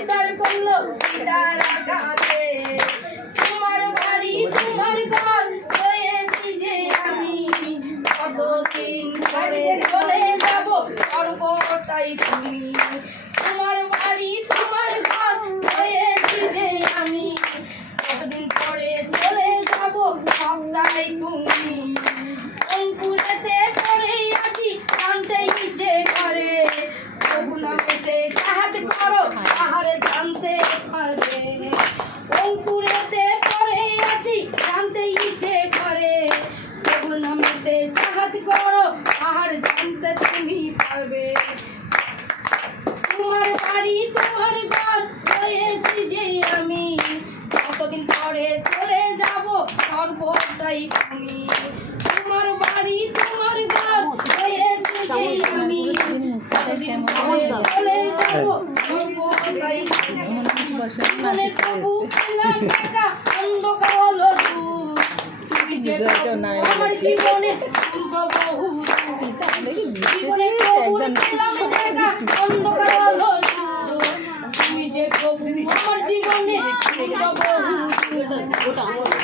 উদ্ধার করলো পিতার আঘাতে। তোমার বাড়ি তোমার ঘর হয়েছি যে আমি, কতদিন পরে চলে যাব সর্বটাই তুমি। তোমার বাড়ি তোমার ঘর হয়েছি যে আমি, কতদিন পরে চলে যাব সবটাই তুমি। অঙ্কুরেতে পড়েই আছি জানতে ইচ্ছে করে, তবু নামেতে চাহাত করো আহারে জানতে পারবে। অঙ্কুরেতে পড়েই আছি জানতে ইচ্ছে করে, তবু নামেতে চাহাত করো আহার জানতে তুমি পারবে। তোমার বাড়ি তোমার ঘর হয়েছি যে আমি, কতদিন পরে চলে যাব সর্বটাই তুমি। তোমার বাড়ি তোমার ঘর হয়েছি যে আমি, কতদিন পরে চলে যাব সর্বটাই তুমি। জীবনের প্রভু পেলাম টাকা অন্ধকার হলো দূর, তুমি যে আমার জীবনে বহু জীবনের প্রভু পেলাম টাকা অন্ধকার হলো দূর, তুমি যে প্রভু আমার জীবনে বহু।